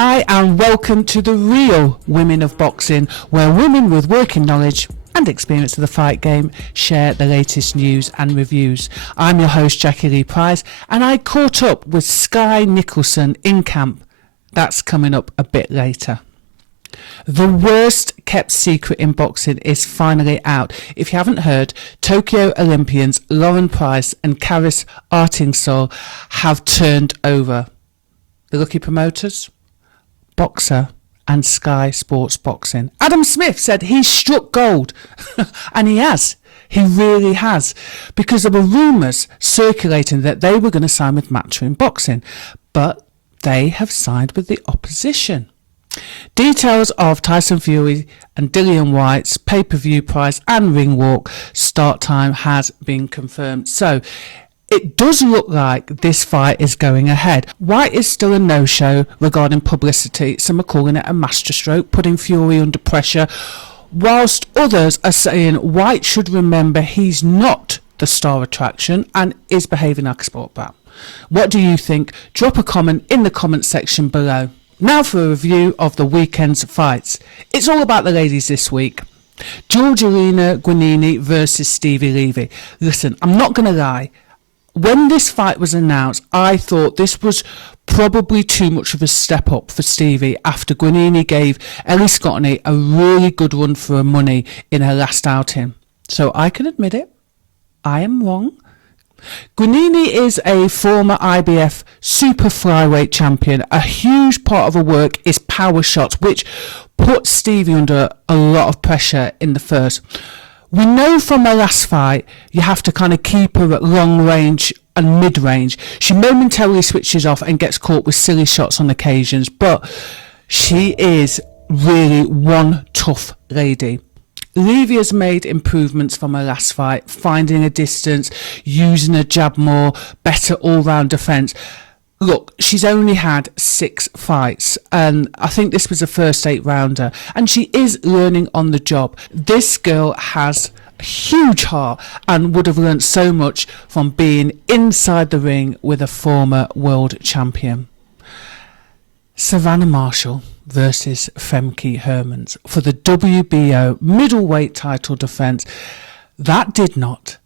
Hi and welcome to the real Women of Boxing, where women with working knowledge and experience of the fight game share the latest news and reviews. I'm your host Jacqui-lee Pryce, and I caught up with Skye Nicolson in camp. That's coming up a bit later. The worst kept secret in boxing is finally out. If you haven't heard, Tokyo Olympians Lauren Price and Karis Artingsol have turned over. The lucky promoters? Boxer and Sky Sports Boxing. Adam Smith said he struck gold. And he has. He really has. Because there were rumours circulating that they were going to sign with Matchroom Boxing. But they have signed with the opposition. Details of Tyson Fury and Dillian White's pay-per-view price and ring walk start time has been confirmed. So it does look like this fight is going ahead. White is still a no-show regarding publicity. Some are calling it a masterstroke, putting Fury under pressure, whilst others are saying White should remember he's not the star attraction and is behaving like a sport bat. What do you think? Drop a comment in the comment section below. Now for a review of the weekend's fights. It's all about the ladies this week. Georgina Guinini versus Stevie Levy. Listen, I'm not going to lie. When this fight was announced, I thought this was probably too much of a step up for Stevie after Guinini gave Ellie Scottney a really good run for her money in her last outing. So I can admit it, I am wrong. Guinini is a former IBF super flyweight champion. A huge part of her work is power shots, which put Stevie under a lot of pressure in the first. We know from her last fight, you have to kind of keep her at long range and mid range. She momentarily switches off and gets caught with silly shots on occasions, but she is really one tough lady. Levy has made improvements from her last fight, finding a distance, using her jab more, better all-round defence. Look, she's only had 6 fights, and I think this was a first 8-rounder, and she is learning on the job. This girl has a huge heart and would have learnt so much from being inside the ring with a former world champion. Savannah Marshall versus Femke Hermans for the WBO middleweight title defence. That did not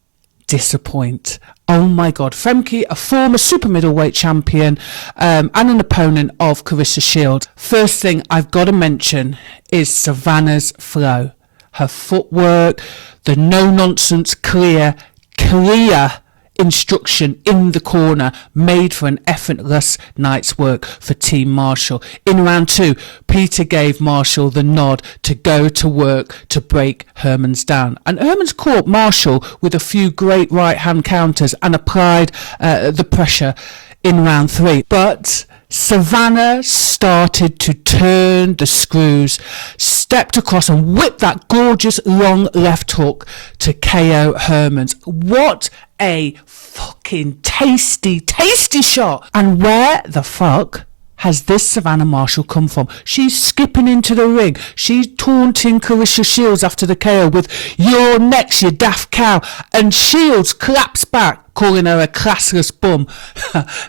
disappoint. Oh my God. Femke, a former super middleweight champion and an opponent of Carissa Shields. First thing I've got to mention is Savannah's flow. Her footwork, the no-nonsense, clear instruction in the corner made for an effortless night's work for Team Marshall. In round 2, Peter gave Marshall the nod to go to work to break Hermans down. And Hermans caught Marshall with a few great right-hand counters and applied the pressure in round 3. But Savannah started to turn the screws, stepped across and whipped that gorgeous long left hook to KO Hermans. What a fucking tasty shot. And where the fuck has this Savannah Marshall come from? She's skipping into the ring. She's taunting Carissa Shields after the KO with "You're next, you daft cow." And Shields claps back, calling her a classless bum.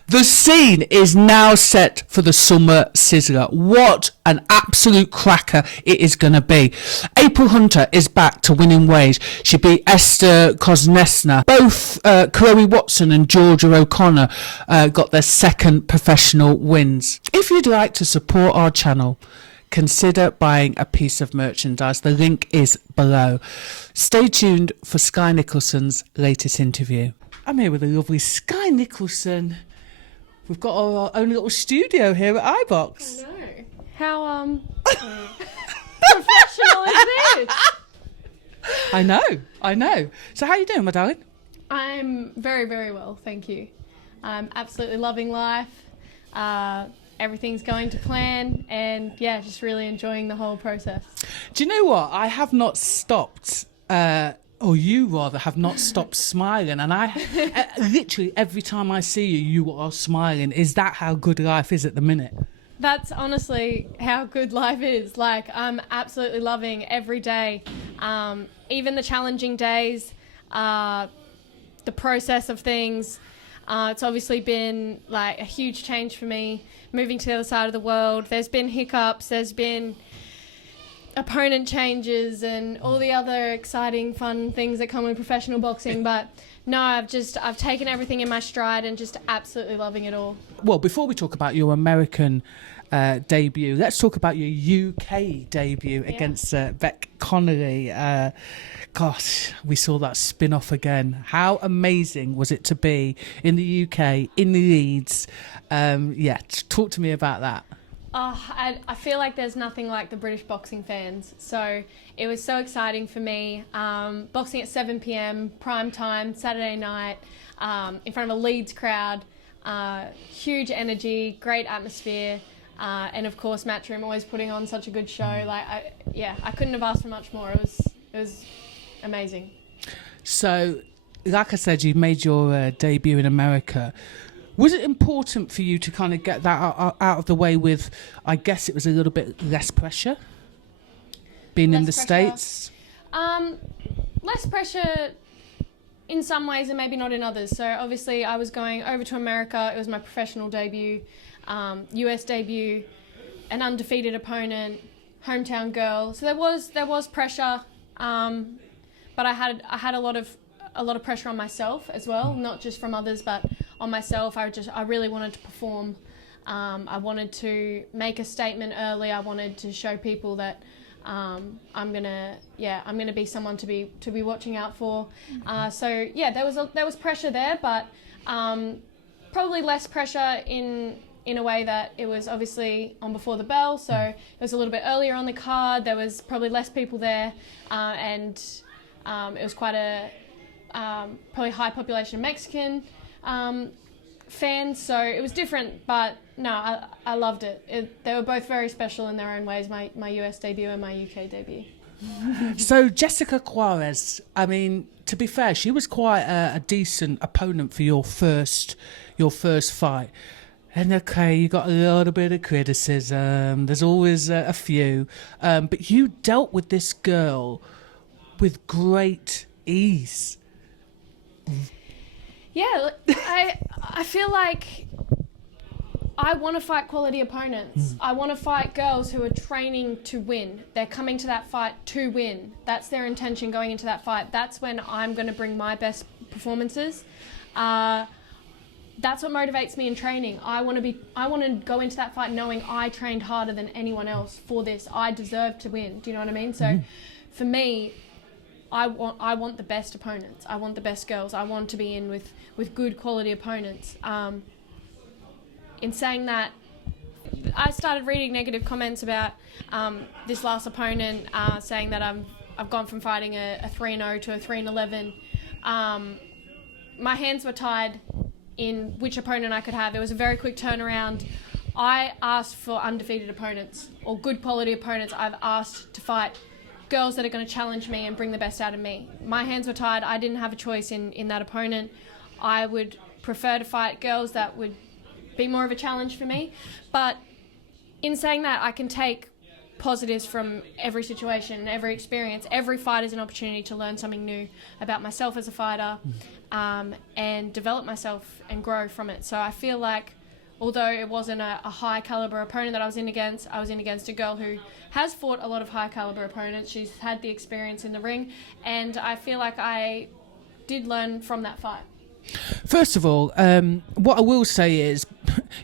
The scene is now set for the Summer Sizzler. What an absolute cracker it is going to be. April Hunter is back to winning ways. She beat Esther Kosnesna. Both Chloe Watson and Georgia O'Connor got their second professional wins. If you'd like to support our channel, consider buying a piece of merchandise. The link is below. Stay tuned for Skye Nicolson's latest interview. I'm here with the lovely Skye Nicolson. We've got our own little studio here at iBox. I know. How professional is this? I know. So how you doing, my darling? I'm very, very well, thank you. I'm absolutely loving life. Everything's going to plan, and yeah, just really enjoying the whole process. Do you know what? I have not stopped, or you rather have not stopped smiling, and I literally every time I see you, you are smiling. Is that how good life is at the minute? That's honestly how good life is. Like, I'm absolutely loving every day, even the challenging days, the process of things. It's obviously been like a huge change for me, moving to the other side of the world. There's been hiccups, there's been opponent changes and all the other exciting, fun things that come with professional boxing. But no, I've taken everything in my stride and just absolutely loving it all. Well, before we talk about your American debut, let's talk about your UK debut against Bec Connolly. Gosh, we saw that spin-off again. How amazing was it to be in the UK, in Leeds? Talk to me about that. Oh, I feel like there's nothing like the British boxing fans. So it was so exciting for me. Boxing at 7 p.m, prime time, Saturday night, in front of a Leeds crowd. Huge energy, great atmosphere. And of course, Matchroom always putting on such a good show. I couldn't have asked for much more. It was amazing. So, like I said, you made your debut in America. Was it important for you to kind of get that out of the way with, I guess it was a little bit less pressure, being in the States? Less pressure in some ways and maybe not in others. So obviously I was going over to America. It was my professional debut, US debut, an undefeated opponent, hometown girl. So there was pressure, but I had a lot of pressure on myself as well, not just from others, but on myself. I really wanted to perform. I wanted to make a statement early. I wanted to show people that I'm gonna be someone to be watching out for. There was pressure there, but probably less pressure in a way that it was obviously on before the bell. So it was a little bit earlier on the card. There was probably less people there, and it was quite a probably high population of Mexican fans, so it was different, but no, I loved it. They were both very special in their own ways, my US debut and my UK debut. So Jessica Juarez, I mean, to be fair, she was quite a decent opponent for your first fight. And okay, you got a little bit of criticism, there's always a few, but you dealt with this girl with great ease. Yeah, I feel like I want to fight quality opponents. I want to fight girls who are training to win. They're coming to that fight to win. That's their intention going into that fight. That's when I'm going to bring my best performances. That's what motivates me in training. I want to go into that fight knowing I trained harder than anyone else for this. I deserve to win. Do you know what I mean? So for me, I want the best opponents. I want the best girls. I want to be in with good quality opponents. In saying that, I started reading negative comments about this last opponent, saying that I've gone from fighting a 3-0 to a 3-11. My hands were tied in which opponent I could have. It was a very quick turnaround. I asked for undefeated opponents or good quality opponents. I've asked to fight girls that are going to challenge me and bring the best out of me. My hands were tied. I didn't have a choice in that opponent. I would prefer to fight girls that would be more of a challenge for me. But in saying that, I can take positives from every situation, every experience. Every fight is an opportunity to learn something new about myself as a fighter, and develop myself and grow from it. So I feel like, although it wasn't a high caliber opponent that I was in against a girl who has fought a lot of high caliber opponents. She's had the experience in the ring, and I feel like I did learn from that fight. First of all, what I will say is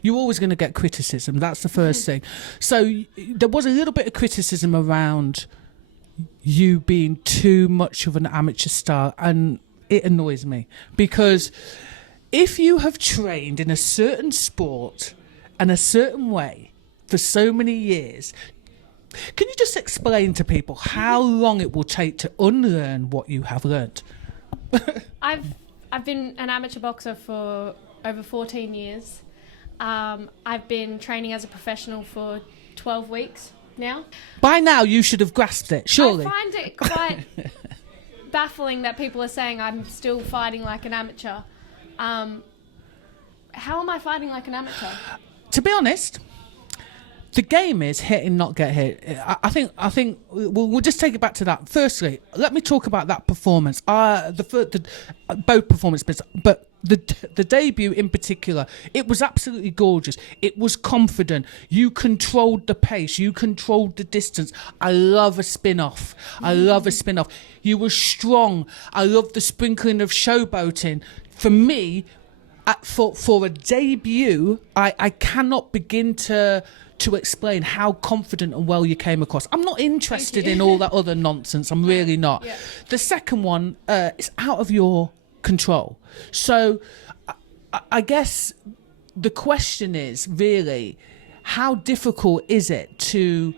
you're always going to get criticism. That's the first thing. So there was a little bit of criticism around you being too much of an amateur star, and it annoys me because if you have trained in a certain sport and a certain way for so many years, can you just explain to people how long it will take to unlearn what you have learned? I've been an amateur boxer for over 14 years. I've been training as a professional for 12 weeks now. By now you should have grasped it, surely. I find it quite baffling that people are saying I'm still fighting like an amateur. How am I fighting like an amateur? To be honest, the game is hit and not get hit. I think we'll just take it back to that. Firstly, let me talk about that performance. Both performances, but the debut in particular, it was absolutely gorgeous. It was confident. You controlled the pace. You controlled the distance. I love a spin-off. You were strong. I love the sprinkling of showboating. For me, for a debut, I cannot begin to explain how confident and well you came across. I'm not interested in all that other nonsense. I'm really not. Yeah. The second one is out of your control. So I guess the question is really, how difficult is it to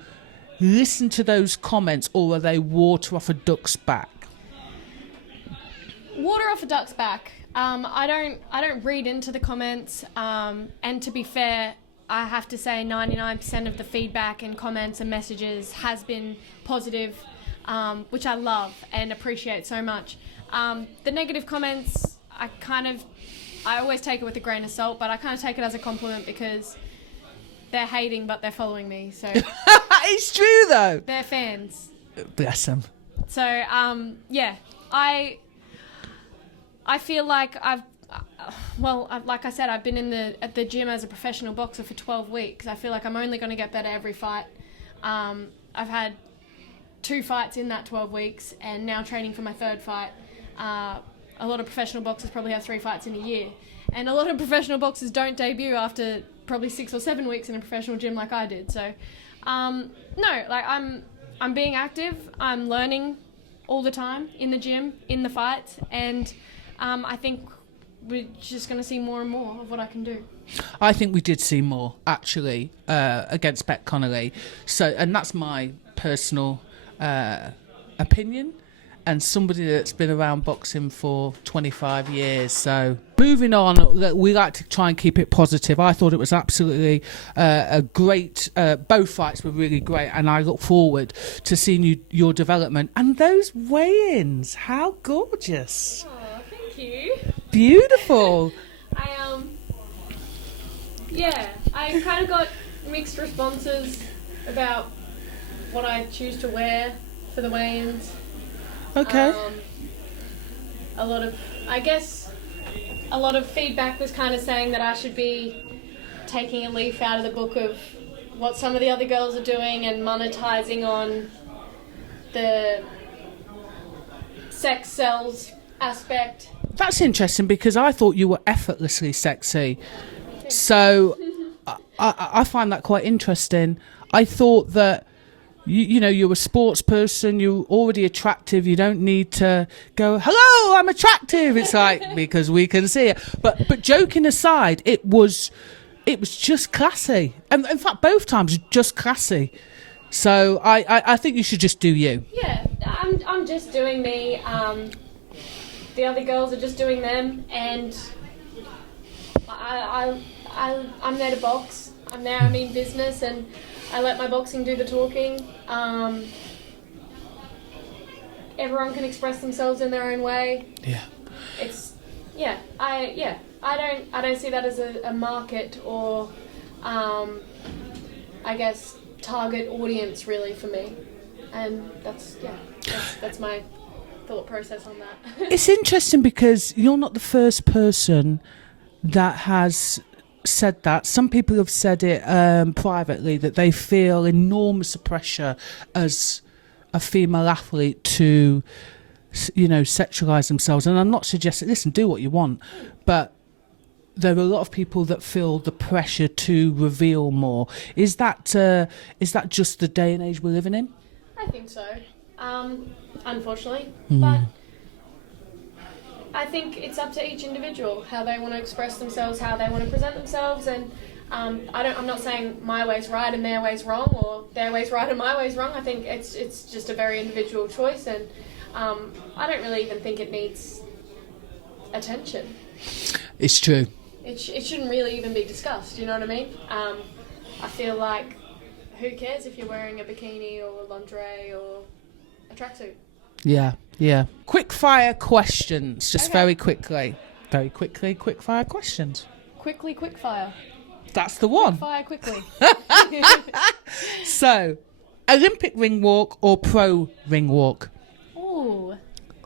listen to those comments, or are they water off a duck's back? Water off a duck's back. I don't read into the comments, and to be fair, I have to say 99% of the feedback and comments and messages has been positive, which I love and appreciate so much. The negative comments, I always take it with a grain of salt, but I kind of take it as a compliment because they're hating, but they're following me. So it's true though. They're fans. Bless them. So yeah, I feel like like I said, I've been at the gym as a professional boxer for 12 weeks. I feel like I'm only going to get better every fight. I've had 2 fights in that 12 weeks, and now training for my 3rd fight. A lot of professional boxers probably have 3 fights in a year, and a lot of professional boxers don't debut after probably 6 or 7 weeks in a professional gym like I did. So, no, like I'm being active. I'm learning all the time in the gym, in the fights, and I think we're just going to see more and more of what I can do. I think we did see more actually against Bet Connolly. So, and that's my personal opinion, and somebody that's been around boxing for 25 years. So moving on, we like to try and keep it positive. I thought it was absolutely a great, both fights were really great, and I look forward to seeing your development. And those weigh-ins, how gorgeous. Oh, thank you. Beautiful. I kind of got mixed responses about what I choose to wear for the weigh-ins. Okay. A lot of feedback was kind of saying that I should be taking a leaf out of the book of what some of the other girls are doing and monetizing on the sex sells aspect. That's interesting, because I thought you were effortlessly sexy. So I find that quite interesting. I thought that you're a sports person, you're already attractive, you don't need to go, hello, I'm attractive. It's like, because we can see it. But joking aside, it was just classy. And in fact, both times, just classy. So I think you should just do you. Yeah, I'm just doing me. The other girls are just doing them, and I'm there to box. I'm there, I mean business, and I let my boxing do the talking. Everyone can express themselves in their own way. Yeah. I don't see that as a market or, I guess, target audience really for me, and that's my thought process on that. It's interesting because you're not the first person that has said that. Some people have said it privately, that they feel enormous pressure as a female athlete to, sexualise themselves. And I'm not suggesting, listen, do what you want, but there are a lot of people that feel the pressure to reveal more. Is that just the day and age we're living in? I think so. Unfortunately, but I think it's up to each individual how they want to express themselves, how they want to present themselves, and I'm not saying my way's right and their way's wrong, or their way's right and my way's wrong. I think it's just a very individual choice, and I don't really even think it needs attention. It's true. It shouldn't really even be discussed. You know what I mean? I feel like, who cares if you're wearing a bikini or lingerie or a tracksuit? Yeah. Quick fire questions, just Okay. very quickly, quick fire questions. Quick fire. That's the one. Fire quickly. So, Olympic ring walk or pro ring walk? Ooh,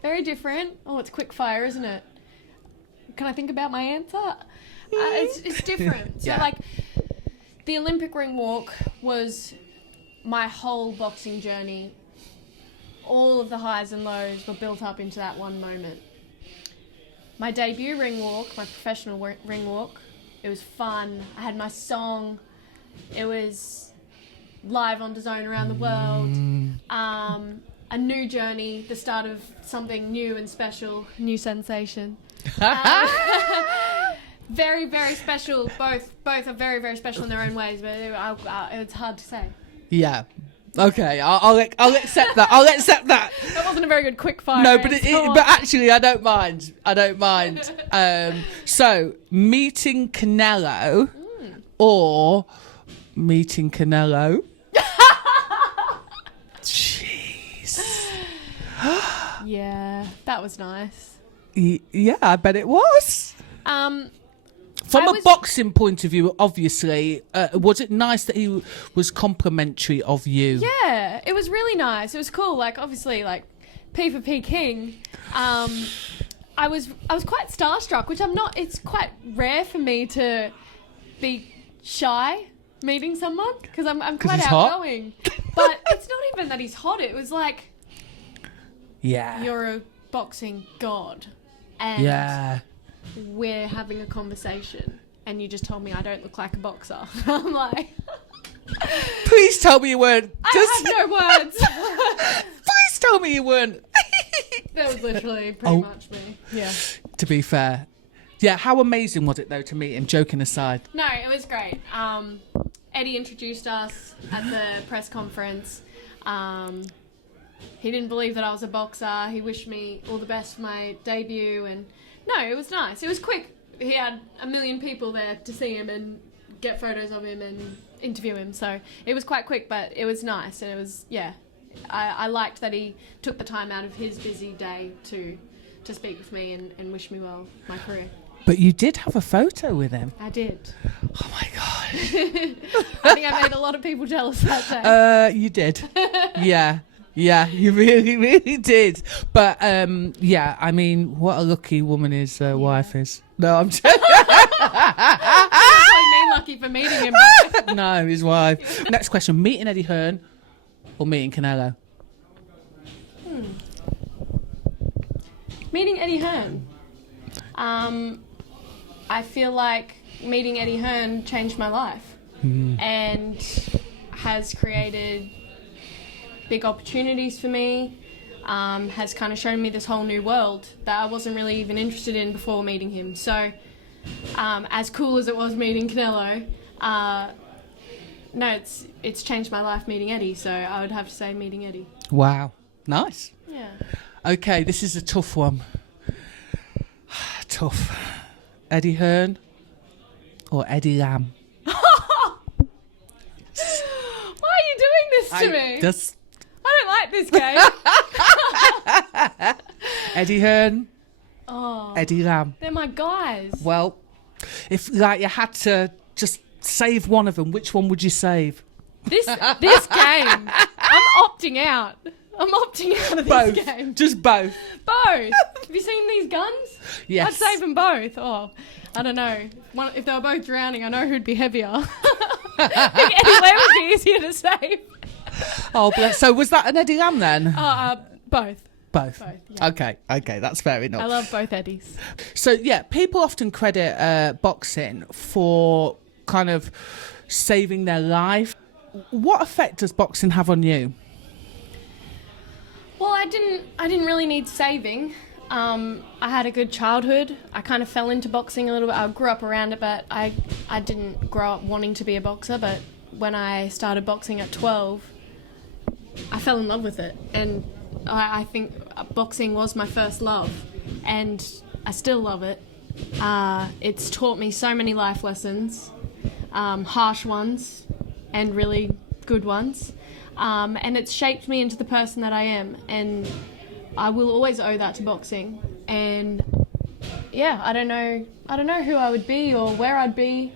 very different. Oh, it's quick fire, isn't it? can I think about my answer? It's different. So like, the Olympic ring walk was my whole boxing journey. All of the highs and lows were built up into that one moment. My debut ring walk, my professional ring walk, it was fun. I had my song. It was live on DAZN around the world. A new journey, the start of something new and special, new sensation. Very, very special. Both are very, very special in their own ways, but it's hard to say. Yeah. Okay, I'll accept that. I'll accept that. That wasn't a very good quick fire. No, but but actually, I don't mind. So, meeting Canelo or meeting Canelo? Jeez. Yeah, that was nice. Yeah, I bet it was. From a boxing point of view, obviously, was it nice that he was complimentary of you? Yeah, it was really nice. It was cool. Like, obviously, like, P for Peking. I was quite starstruck, which I'm not. It's quite rare for me to be shy meeting someone because I'm quite outgoing. But it's not even that he's hot. It was like, yeah, you're a boxing god, and we're having a conversation, and you just told me I don't look like a boxer. I'm like, please tell me you weren't. I have no words. Please tell me you weren't. That was literally pretty much me. Yeah. To be fair. Yeah, how amazing was it, though, to meet him, joking aside? No, it was great. Eddie introduced us at the press conference. He didn't believe that I was a boxer. He wished me all the best for my debut, and no, it was nice. It was quick. He had 1 million people there to see him and get photos of him and interview him, so it was quite quick, but it was nice, and it was, I liked that he took the time out of his busy day to speak with me and wish me well my career. But you did have a photo with him. I did. Oh my God. I think I made a lot of people jealous that day. You did. Yeah, you really, really did. But I mean, what a lucky woman his wife is. No, I'm joking. It's me lucky for meeting him. But no, his wife. Next question: meeting Eddie Hearn or meeting Canelo? Meeting Eddie Hearn. I feel like meeting Eddie Hearn changed my life and has created big opportunities for me, has kind of shown me this whole new world that I wasn't really even interested in before meeting him. So as cool as it was meeting Canelo, no, it's changed my life meeting Eddie, so I would have to say meeting Eddie. Wow, nice. Yeah. Okay, this is a tough one. Tough. Eddie Hearn or Eddie Lamb? Why are you doing this to me? I don't like this game. Eddie Hearn, Eddie Lamb. They're my guys. Well, if like you had to just save one of them, which one would you save? This game, I'm opting out. I'm opting out of this game. Just both. Both. Have you seen these guns? Yes. I'd save them both. Oh, I don't know. If they were both drowning, I know who'd be heavier. I think Eddie Lamb would be easier to save. Oh, bless. So was that an Eddie Lamb then? Both. Both. Yeah. Okay, that's fair enough. I love both Eddies. So yeah, people often credit boxing for kind of saving their life. What effect does boxing have on you? Well, I didn't really need saving. I had a good childhood. I kind of fell into boxing a little bit. I grew up around it, but I didn't grow up wanting to be a boxer. But when I started boxing at 12, I fell in love with it. And I think boxing was my first love. And I still love it. It's taught me so many life lessons, harsh ones and really good ones. And it's shaped me into the person that I am, and I will always owe that to boxing. And yeah, I don't know who I would be or where I'd be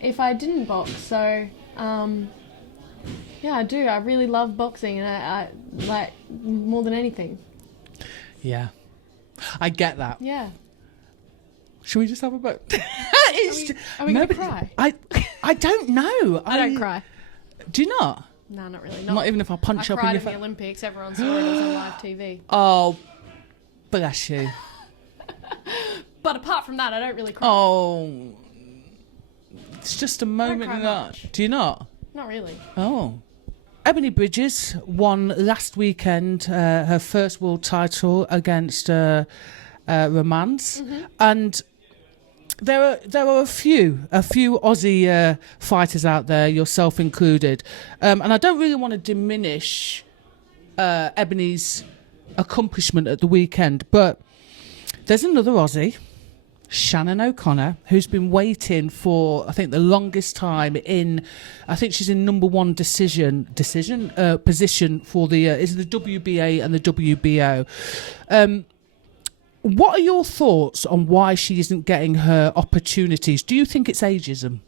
if I didn't box. So yeah, I do. I really love boxing, and I like more than anything. Yeah, I get that. Yeah. Should we just have a vote? Are we going to cry? I don't know. I don't cry. Do you not? No, not really. Not even if I punch I up in cried your in the face. Olympics. Everyone saw it. It was on live TV. Oh, bless you. But apart from that, I don't really cry. Oh, it's just a moment cry in that. much. Do you not? Not really. Oh. Ebony Bridges won last weekend her first world title against Romance, and there are a few Aussie fighters out there, yourself included, and I don't really want to diminish Ebony's accomplishment at the weekend, but there's another Aussie, Shannon O'Connor, who's been waiting for, I think, the longest time I think she's in number one position for is the WBA and the WBO. What are your thoughts on why she isn't getting her opportunities? Do you think it's ageism?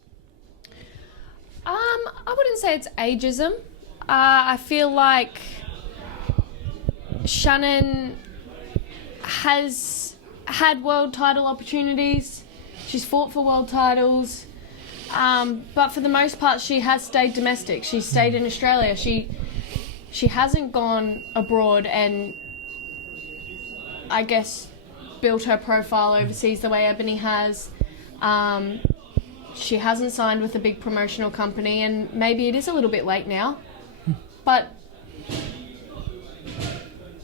I wouldn't say it's ageism. I feel like Shannon has had world title opportunities. She's fought for world titles. But for the most part, she has stayed domestic. She's stayed in Australia. She hasn't gone abroad and, I guess, built her profile overseas the way Ebony has. She hasn't signed with a big promotional company, and maybe it is a little bit late now. But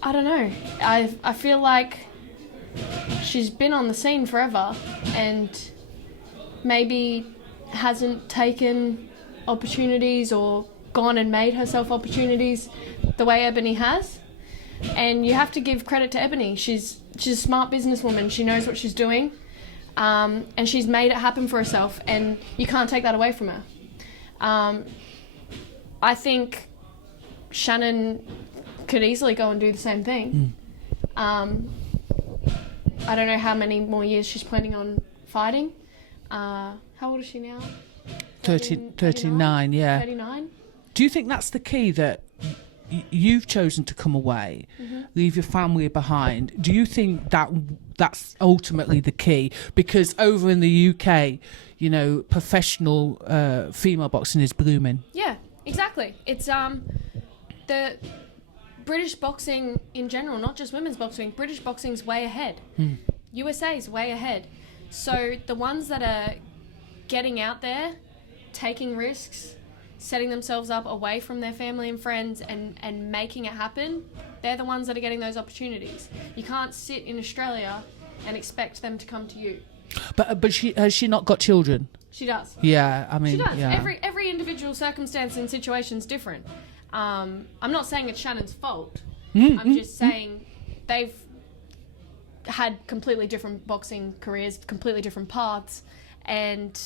I don't know. I feel like she's been on the scene forever and maybe hasn't taken opportunities or gone and made herself opportunities the way Ebony has. And you have to give credit to Ebony. She's a smart businesswoman. She knows what she's doing, and she's made it happen for herself, and you can't take that away from her. I think Shannon could easily go and do the same thing. I don't know how many more years she's planning on fighting. How old is she now? 39, yeah. 39? Do you think that's the key, that you've chosen to come away, leave your family behind? Do you think that's ultimately the key? Because over in the UK, you know, professional female boxing is blooming. Yeah, exactly. It's the British boxing in general, not just women's boxing. British boxing's way ahead. USA's way ahead. So the ones that are getting out there, taking risks, setting themselves up away from their family and friends and making it happen, they're the ones that are getting those opportunities. You can't sit in Australia and expect them to come to you. But has she not got children? She does. Yeah, I mean, she does. yeah. Every individual circumstance and situation is different. I'm not saying it's Shannon's fault. I'm just saying they've had completely different boxing careers, completely different paths, and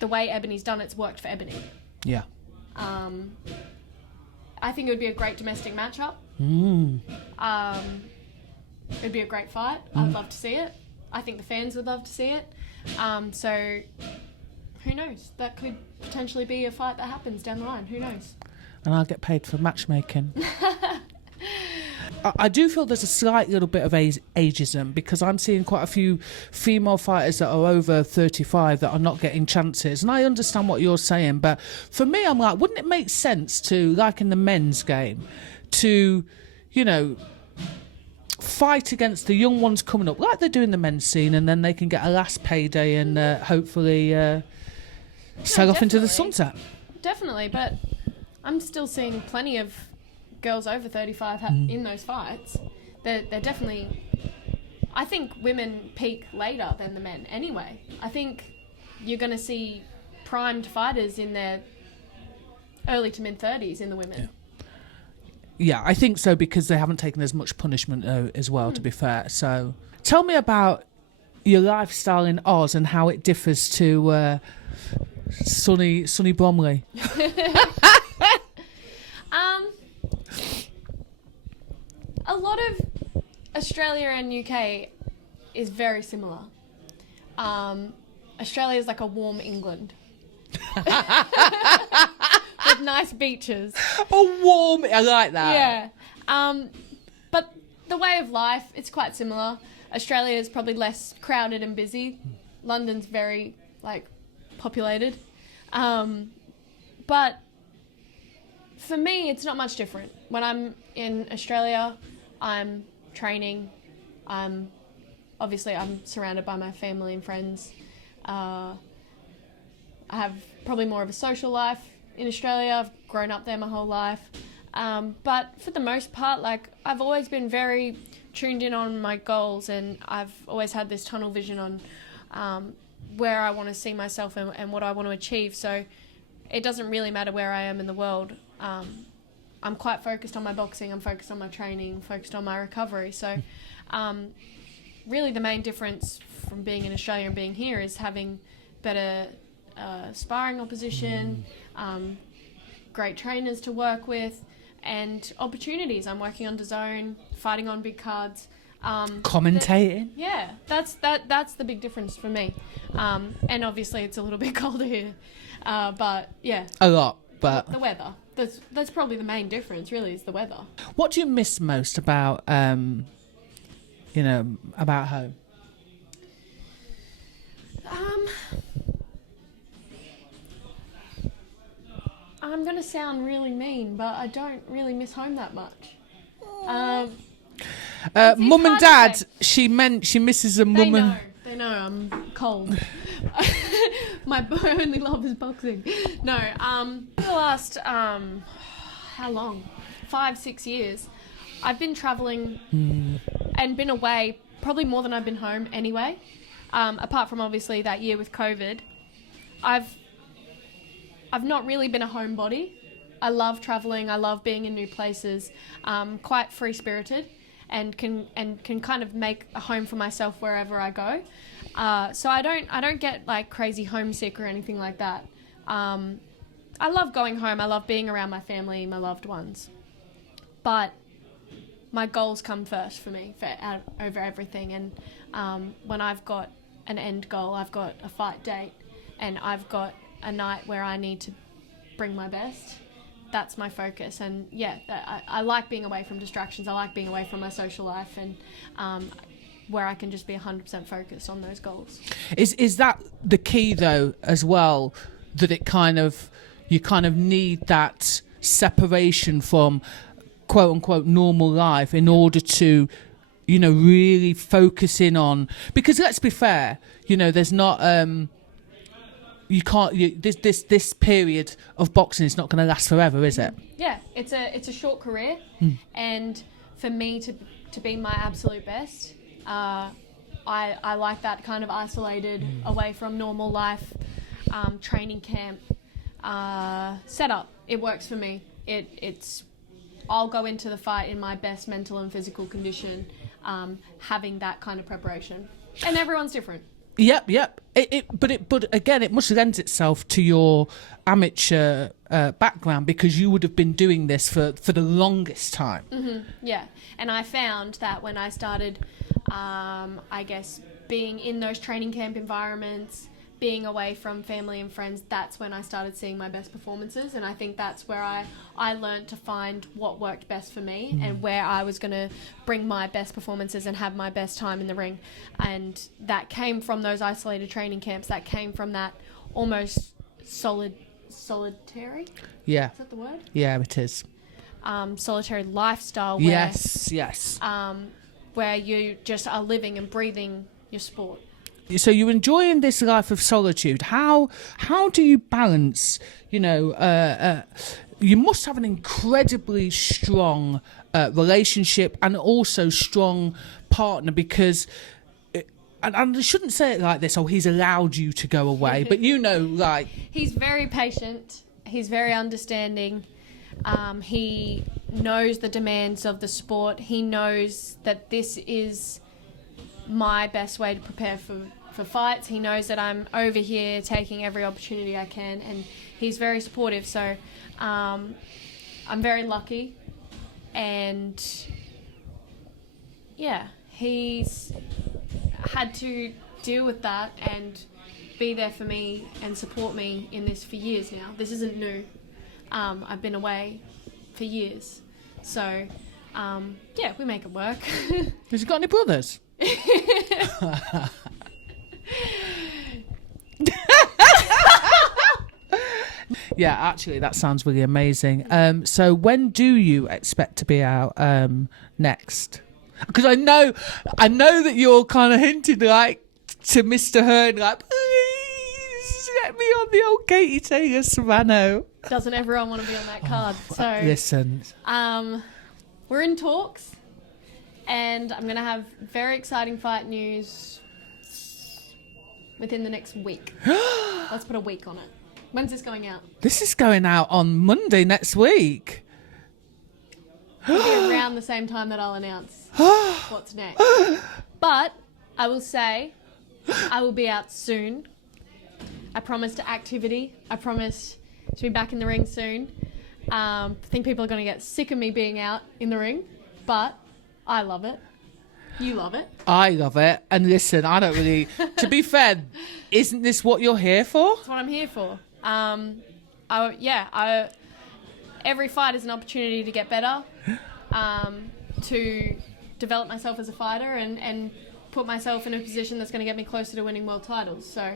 the way Ebony's done it's worked for Ebony. Yeah. I think it would be a great domestic matchup. It'd be a great fight. I'd love to see it. I think the fans would love to see it. So who knows? That could potentially be a fight that happens down the line. Who knows? And I'll get paid for matchmaking. I do feel there's a slight little bit of ageism, because I'm seeing quite a few female fighters that are over 35 that are not getting chances. And I understand what you're saying, but for me, I'm like, wouldn't it make sense to, like in the men's game, to, you know, fight against the young ones coming up, like they do in the men's scene, and then they can get a last payday and hopefully sail off into the sunset. Definitely, but I'm still seeing plenty of girls over 35 in those fights. They're definitely... I think women peak later than the men anyway. I think you're going to see primed fighters in their early to mid-30s in the women. Yeah, I think so, because they haven't taken as much punishment as well, to be fair. So tell me about your lifestyle in Oz and how it differs to sunny Bromley. A lot of Australia and UK is very similar. Australia is like a warm England. With nice beaches. I like that. Yeah. But the way of life, it's quite similar. Australia is probably less crowded and busy. London's very, like, populated. But for me, it's not much different. When I'm in Australia, I'm training. I'm surrounded by my family and friends. I have probably more of a social life in Australia. I've grown up there my whole life. But for the most part, like, I've always been very tuned in on my goals, and I've always had this tunnel vision on where I want to see myself and what I want to achieve. So it doesn't really matter where I am in the world. I'm quite focused on my boxing, I'm focused on my training, focused on my recovery. So really the main difference from being in Australia and being here is having better sparring opposition, great trainers to work with, and opportunities. I'm working on DAZN, fighting on big cards. Commentating? That's the big difference for me. And obviously it's a little bit colder here. But yeah. A lot, but... The weather. That's probably the main difference, really, is the weather. What do you miss most about, about home? I'm going to sound really mean, but I don't really miss home that much. Mum and Dad, she misses a mum and... They know I'm cold. My only love is boxing. No, for the last, how long? 5-6 years, I've been travelling and been away probably more than I've been home anyway. Apart from obviously that year with COVID, I've not really been a homebody. I love travelling. I love being in new places. Quite free-spirited, and can kind of make a home for myself wherever I go. So I don't get like crazy homesick or anything like that. I love going home. I love being around my family, my loved ones. But my goals come first for me over everything. And when I've got an end goal, I've got a fight date, and I've got a night where I need to bring my best, that's my focus. And yeah, I like being away from distractions. I like being away from my social life, and where I can just be 100% focused on those goals. Is that the key though as well, that you kind of need that separation from quote unquote normal life in order to really focus in on, because let's be fair, there's not this period of boxing is not going to last forever, is it? Yeah, it's a short career, and for me to be my absolute best, I like that kind of isolated, away from normal life, training camp setup. It works for me. I'll go into the fight in my best mental and physical condition, having that kind of preparation, and everyone's different. Yep. But again, it must lend itself to your amateur background, because you would have been doing this for the longest time. Mm-hmm. Yeah, and I found that when I started, I guess, being in those training camp environments, being away from family and friends, that's when I started seeing my best performances. And I think that's where I learned to find what worked best for me, and where I was going to bring my best performances and have my best time in the ring. And that came from those isolated training camps. That came from that almost solitary? Yeah. Is that the word? Yeah, it is. Solitary lifestyle. Where, yes. Where you just are living and breathing your sport. So you're enjoying this life of solitude. How do you balance, you must have an incredibly strong relationship and also strong partner, because, and I shouldn't say it like this, he's allowed you to go away, but He's very patient, he's very understanding, he knows the demands of the sport, he knows that this is my best way to prepare for fights. He knows that I'm over here taking every opportunity I can, and he's very supportive. So I'm very lucky, and yeah, he's had to deal with that and be there for me and support me in this for years now. This isn't new. I've been away for years, so yeah, we make it work. Has he got any brothers? Yeah, actually, that sounds really amazing. So when do you expect to be out next? Because I know that you're kind of hinted like to Mr. Hearn, like, please let me on the old Katie Taylor Serrano. Doesn't everyone want to be on that card? So Listen, we're in talks, and I'm going to have very exciting fight news within the next week. Let's put a week on it. When's this going out? this is going out on Monday next week. It'll be around the same time that I'll announce what's next. But I will say I will be out soon. I promised activity. I promised to be back in the ring soon. I think people are going to get sick of me being out in the ring, but I love it. You love it. I love it. And listen, I don't really... To be fair, isn't this what you're here for? That's what I'm here for. Every fight is an opportunity to get better, to develop myself as a fighter and put myself in a position that's going to get me closer to winning world titles. So,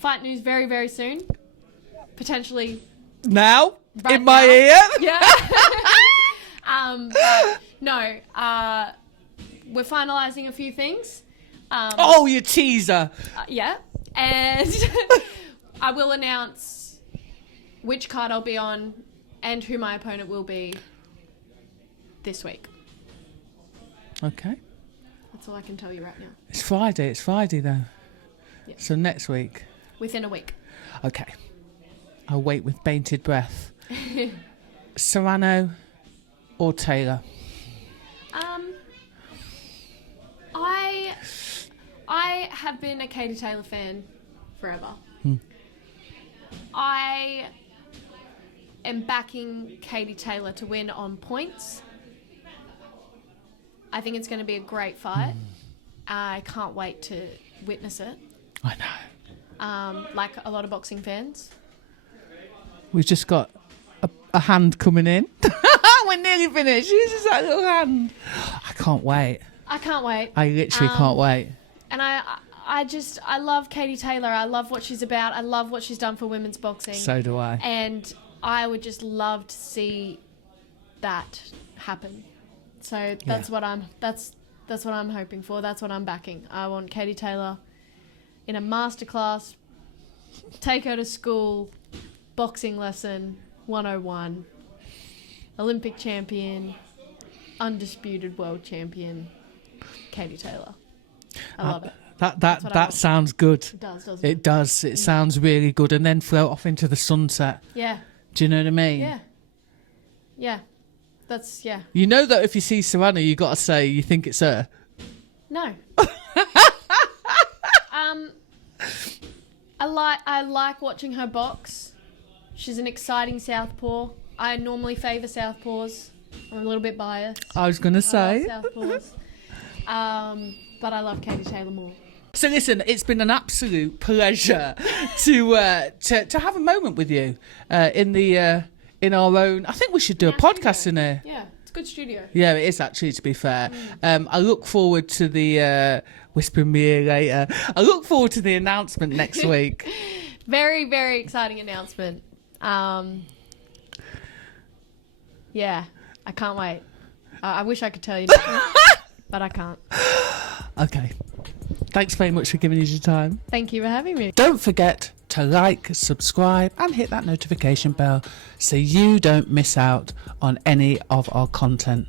fight news very, very soon. Potentially... Now? Right in my now. ear? Yeah. But no, we're finalising a few things. Oh, you teaser. Yeah. And I will announce which card I'll be on and who my opponent will be this week. Okay. That's all I can tell you right now. It's Friday though. Yeah. So next week. Within a week. Okay. I'll wait with bated breath. Serrano or Taylor? I have been a Katie Taylor fan forever. I am backing Katie Taylor to win on points. I think it's going to be a great fight. I can't wait to witness it. I know. Like a lot of boxing fans. We've just got a hand coming in. We're nearly finished. Use just that little hand. I can't wait. I can't wait. I literally can't wait. And I love Katie Taylor. I love what she's about. I love what she's done for women's boxing. So do I. And I would just love to see that happen. So that's what I'm hoping for. That's what I'm backing. I want Katie Taylor in a masterclass, take her to school, boxing lesson 101, Olympic champion, undisputed world champion, Katie Taylor. I love it. That sounds good. It does, doesn't it? It does. It sounds really good. And then float off into the sunset. Yeah. Do you know what I mean? Yeah. Yeah. That's, yeah. You know that if you see Serrano, you got to say you think it's her. No. I like watching her box. She's an exciting southpaw. I normally favour southpaws. I'm a little bit biased. I was going to say. I love southpaws. But I love Katie Taylor more. So listen, it's been an absolute pleasure to have a moment with you in our own. I think we should do a podcast studio. in here. Yeah, it's a good studio. Yeah, it is actually, to be fair. I look forward to the whisper in my ear later. I look forward to the announcement next week. Very, very exciting announcement. Yeah, I can't wait. I wish I could tell you, but I can't. Okay. Thanks very much for giving us your time. Thank you for having me. Don't forget to like, subscribe and hit that notification bell so you don't miss out on any of our content.